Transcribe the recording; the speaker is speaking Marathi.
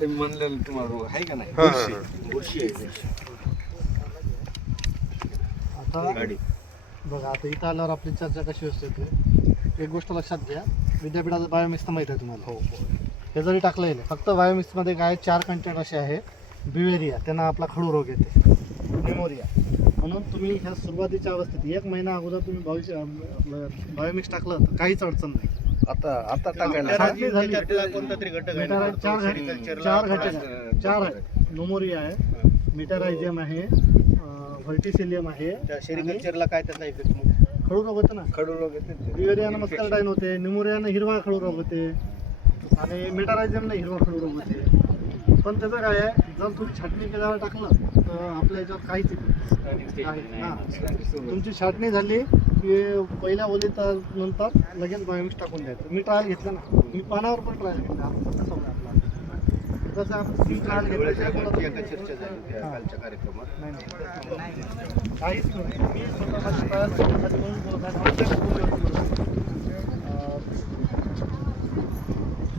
ते म्हणलेलं तुम्हाला रोग आहे का नाही? हा, हा, बुरशी. हा. बुरशी आहे ते. आता गाडी. बघा, आता इथं आल्यावर आपली चर्चा कशी असते ते एक गोष्ट लक्षात घ्या. विद्यापीठाचं बायोमिक्स तर माहीत आहे तुम्हाला. हे जरी टाकलं येईल फक्त बायोमिक्समध्ये काय 4 कंटेंट असे आहे. ब्युएरिया, त्यांना आपला खडू रोग येते, निमोरिया. म्हणून तुम्ही ह्या सुरुवातीच्या अवस्थेत 1 महिना अगोदर तुम्ही बायोमिक्स टाकलं तर काहीच अडचण नाही. आता टाकायला छाटणी झाली. कोणता तरी घटक आहे मेटाराइज ना? 4 घटक 4 आहेत. नोमोरिया आहे, मेटारायझियम आहे, व्हर्टिसिलियम आहे, त्या सेरिकल्चरला काय त्याचा इफेक्ट मग? खडू रोग होते ना. खडू रोग येते ते. ब्युएरियानं मस्कलडाईन होते, निमोरियानं हिरवा खडू रोग होते आणि मेटारायझियमनं हिरवा खडू रोग होते. पण त्याचं काय आहे, जर तुम्ही छाटणी केल्यावर टाकलं तर आपल्या याच्यावर काहीच तुमची छाटणी झाली की पहिल्या ओलीत नंतर लगेच बायोमिक्स टाकून द्यायचं. मी ट्रायल घेतलं ना, मी पानावर पण ट्रायल घेतला. कसं होतं आपला कसं आपण ट्रायल घेतल्याशिवाय एका चर्चा झाली त्या कालच्या कार्यक्रमात. काहीच नाही. मी स्वतः ट्रायल म्हणून बोलत आहे.